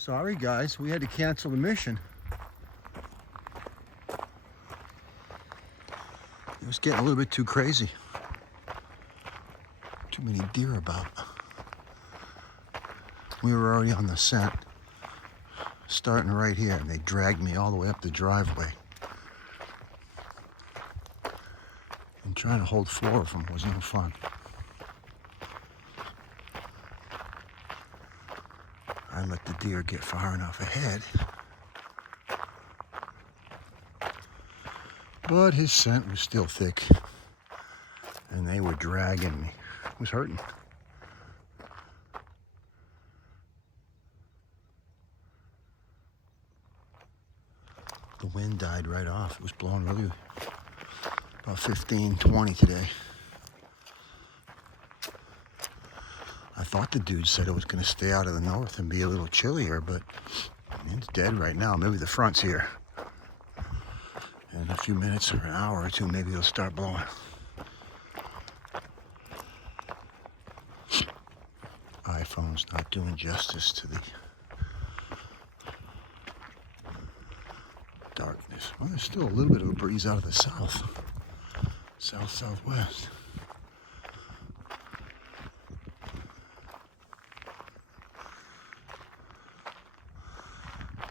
Sorry guys, we had to cancel the mission. It was getting a little bit too crazy. Too many deer about. We were already on the scent, starting right here, and they dragged me all the way up the driveway. And trying to hold 4 of them was no fun. I let the deer get far enough ahead, but his scent was still thick, and they were dragging me. It was hurting. The wind died right off. It was blowing really about 15, 20 today. I thought the dude said it was going to stay out of the north and be a little chillier, but it's dead right now. Maybe the front's here. In a few minutes or an hour or two, maybe it'll start blowing. iPhone's not doing justice to the darkness. Well, there's still a little bit of a breeze out of the south. South-southwest.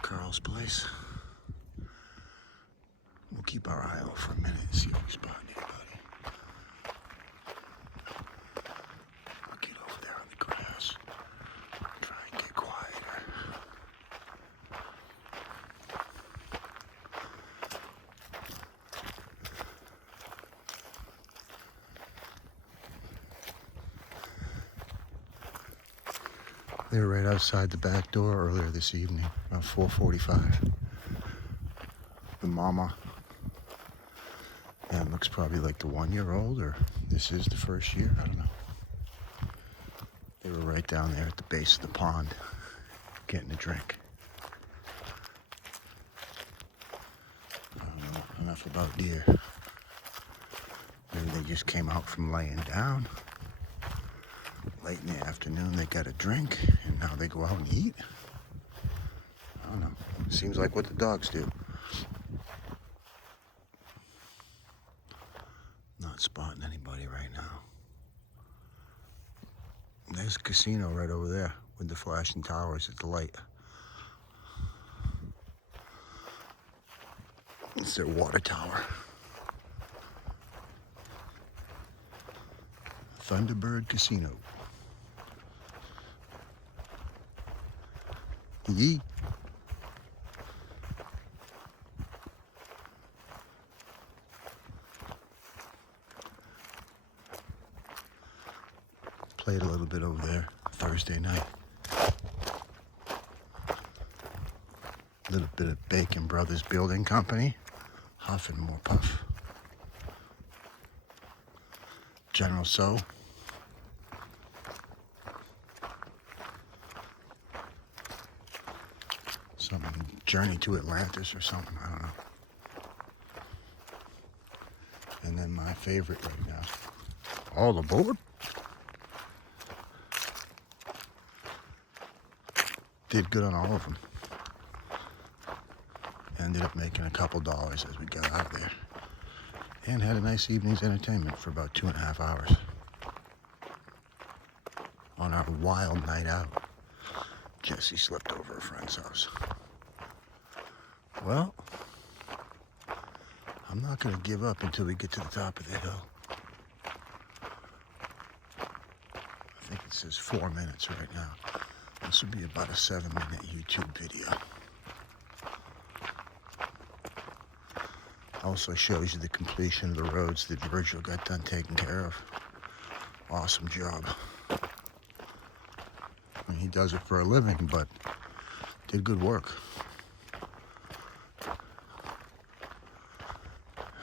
Carl's place. We'll keep our eye out for a minute and see if we spot anybody. I'll get over there on the grass. Try and get quieter. They were right outside the back door earlier this evening, about 4:45. The mama, and it looks probably like the 1-year-old, or this is the first year, I don't know. They were right down there at the base of the pond, getting a drink. I don't know, enough about deer. Maybe they just came out from laying down. Late in the afternoon, they got a drink, and now they go out and eat. I don't know. Seems like what the dogs do. Not spotting anybody right now. There's a casino right over there with the flashing towers at the light. It's their water tower. Thunderbird Casino. Yee. Played a little bit over there Thursday night. A little bit of Bacon Brothers Building Company. Huff and more puff. General So. Something, Journey to Atlantis or something, I don't know. And then my favorite right now. All aboard. Did good on all of them. Ended up making a couple dollars as we got out of there. And had a nice evening's entertainment for about 2.5 hours. On our wild night out. Jesse slept over a friend's house. Well, I'm not going to give up until we get to the top of the hill. I think it says 4 minutes right now. This will be about a 7-minute YouTube video. Also shows you the completion of the roads that Virgil got done taking care of. Awesome job. I mean, he does it for a living, but did good work.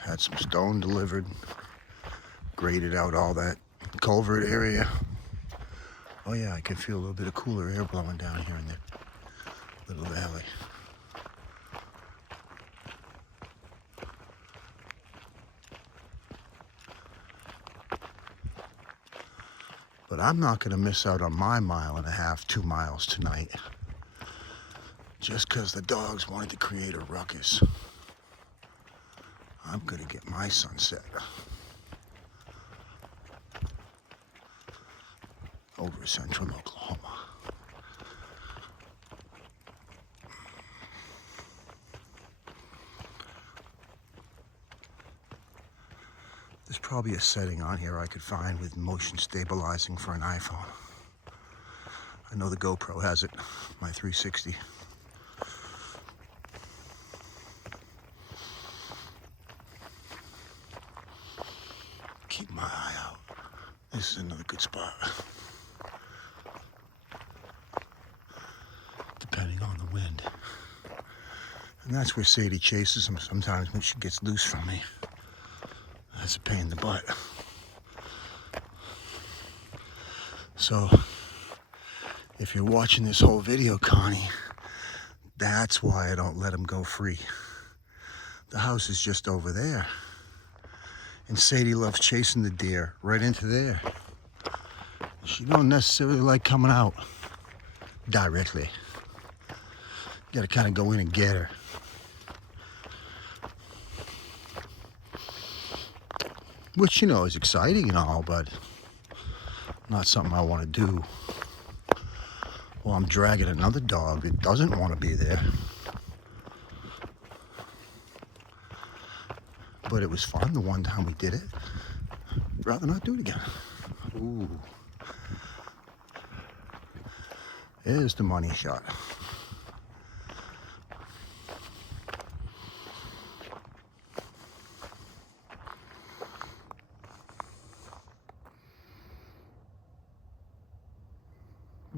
Had some stone delivered, graded out all that culvert area. Oh yeah, I can feel a little bit of cooler air blowing down here in the little valley. But I'm not going to miss out on my 1.5 miles, 2 miles tonight. just because the dogs wanted to create a ruckus. I'm gonna get my sunset over central Oklahoma. There's probably a setting on here I could find with motion stabilizing for an iPhone. I know the GoPro has it, my 360. Keep my eye out. This is another good spot. Depending on the wind. And that's where Sadie chases him sometimes when she gets loose from me. That's a pain in the butt. So, if you're watching this whole video, Connie, that's why I don't let him go free. The house is just over there. And Sadie loves chasing the deer right into there. She don't necessarily like coming out directly. You gotta kind of go in and get her. Which, you know, is exciting and all, but not something I want to do while I'm dragging another dog that doesn't want to be there. But it was fun the one time we did it. Rather not do it again. Ooh. There's the money shot.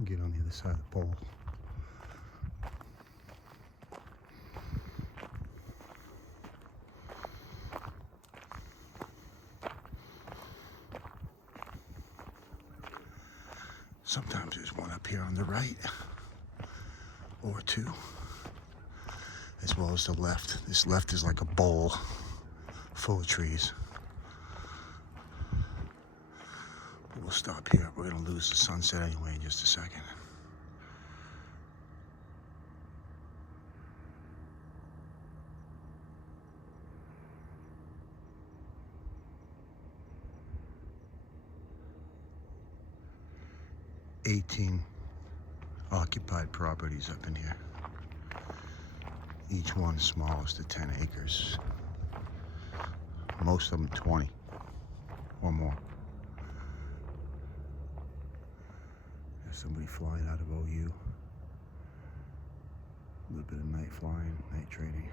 Get on the other side of the pole. Sometimes there's one up here on the right, or two, as well as the left. This left is like a bowl full of trees. But we'll stop here. We're gonna lose the sunset anyway in just a second. $18 occupied properties up in here. Each one smallest of 10 acres. Most of them 20 or more. There's somebody flying out of OU. A little bit of night flying, night trading.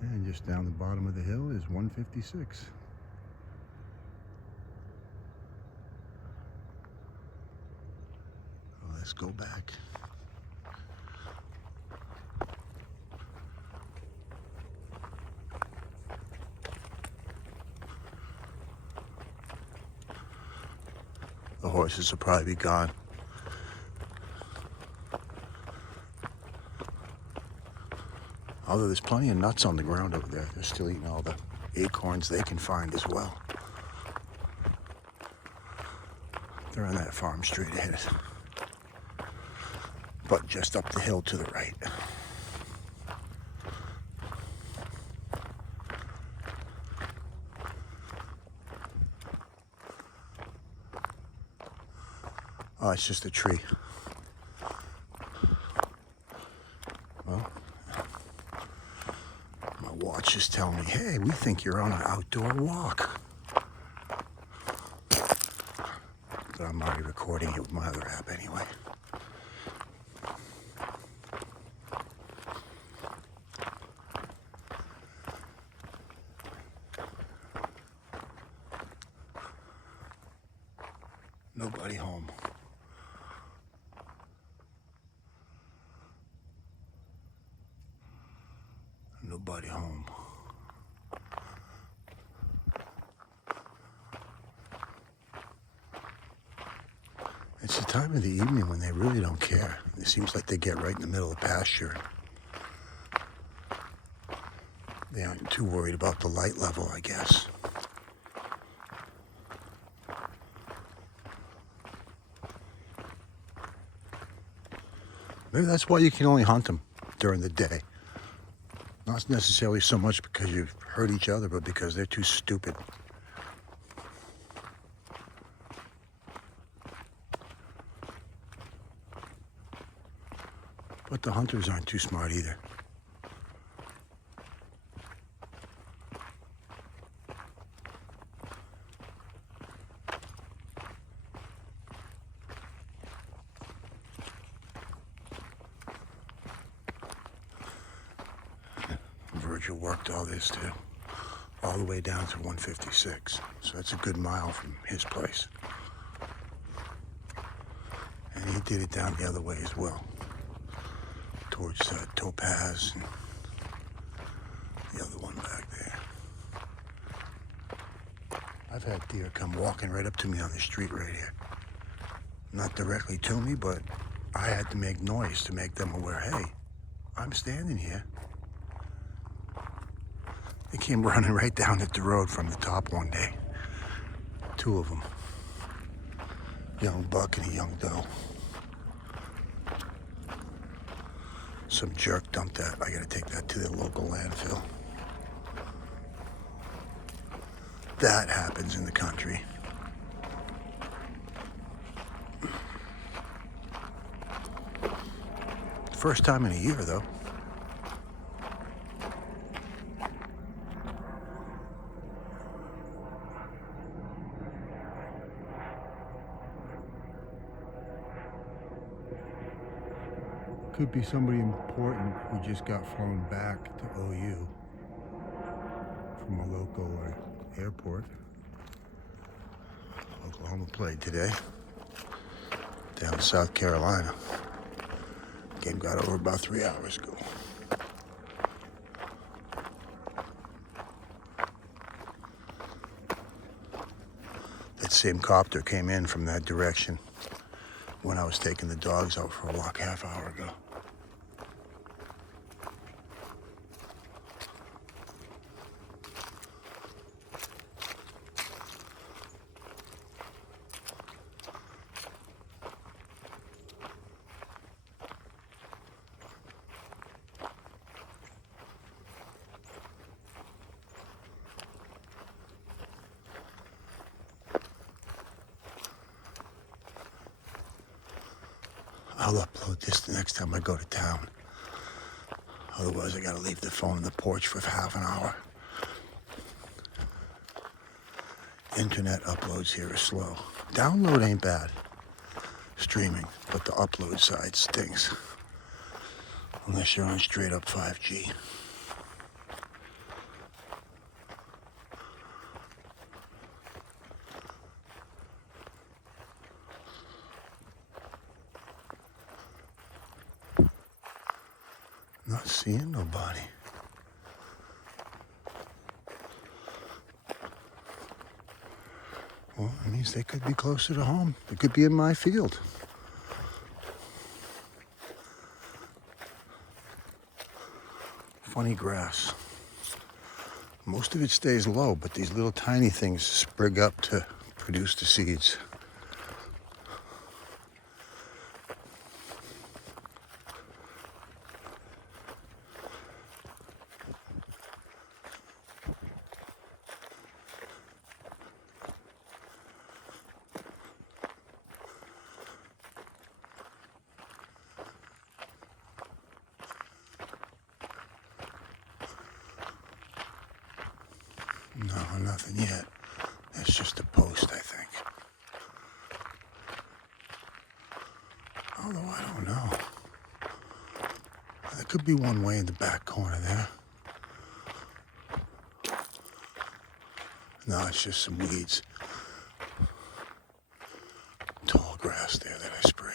And just down the bottom of the hill is 156. Let's go back. The horses will probably be gone. Although there's plenty of nuts on the ground over there. They're still eating all the acorns they can find as well. They're on that farm straight ahead. But just up the hill to the right. Oh, it's just a tree. Well, my watch is telling me, hey, we think you're on an outdoor walk. But I'm already recording it with my other app anyway. Nobody home. Nobody home. It's the time of the evening when they really don't care. It seems like they get right in the middle of the pasture. They aren't too worried about the light level, I guess. Maybe that's why you can only hunt them during the day. Not necessarily so much because you've hurt each other, but because they're too stupid. But the hunters aren't too smart either. Virgil worked all this too, all the way down to 156. So that's a good mile from his place. And he did it down the other way as well, towards Topaz and the other one back there. I've had deer come walking right up to me on the street right here. Not directly to me, but I had to make noise to make them aware, hey, I'm standing here. They came running right down at the road from the top one day. Two of them. Young buck and a young doe. Some jerk dumped that. I gotta take that to the local landfill. That happens in the country. First time in a year, though. Could be somebody important who just got flown back to OU from a local airport. Oklahoma played today down in South Carolina. Game got over about 3 hours ago. That same copter came in from that direction when I was taking the dogs out for a walk half hour ago. I'll upload this the next time I go to town. Otherwise, I gotta leave the phone on the porch for half an hour. Internet uploads here are slow. Download ain't bad, streaming, but the upload side stinks. Unless you're on straight up 5G. Not seeing nobody. Well, it means they could be closer to home. They could be in my field. Funny grass. Most of it stays low, but these little tiny things sprig up to produce the seeds. No, nothing yet. That's just a post, I think. Although I don't know. There could be one way in the back corner there. No, it's just some weeds. Tall grass there that I sprayed.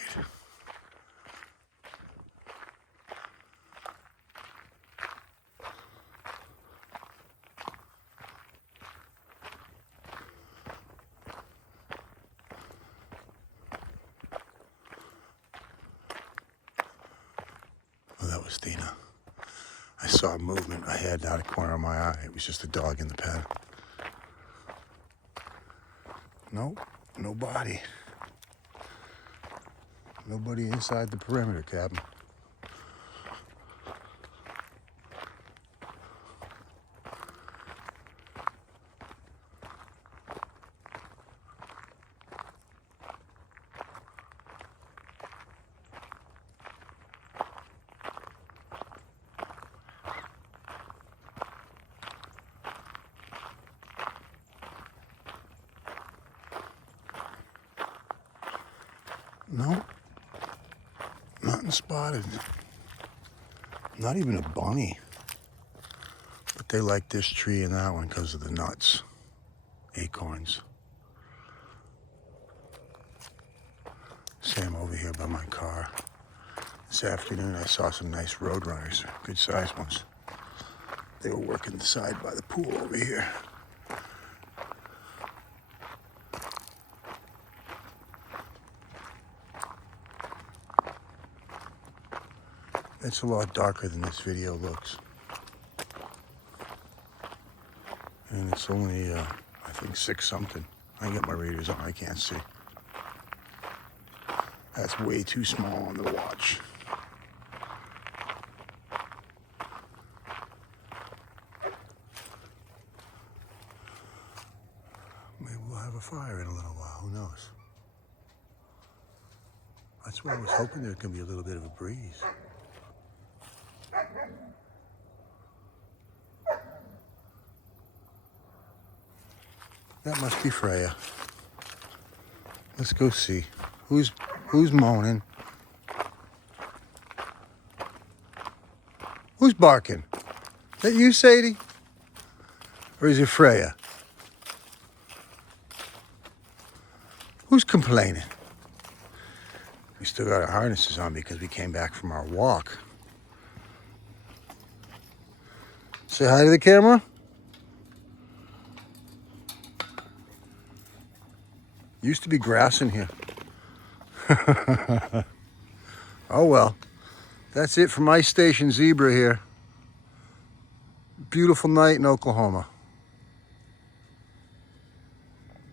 Well, that was Dina. I saw a movement ahead out of the corner of my eye. It was just a dog in the pen. Nope, no body. Nobody inside the perimeter, Captain. No, nothing spotted. Not even a bunny. But they like this tree and that one because of the nuts, acorns. Same over here by my car. This afternoon I saw some nice roadrunners, good sized ones. They were working the side by the pool over here. It's a lot darker than this video looks. And it's only, I think 6 something. I got my readers on, I can't see. That's way too small on the watch. Maybe we'll have a fire in a little while, who knows? That's why I was hoping there could be a little bit of a breeze. That must be Freya. Let's go see. Who's moaning? Who's barking? Is that you, Sadie? Or is it Freya? Who's complaining? We still got our harnesses on because we came back from our walk. Say hi to the camera. Used to be grass in here. Oh well. That's it for my station zebra here. Beautiful night in Oklahoma.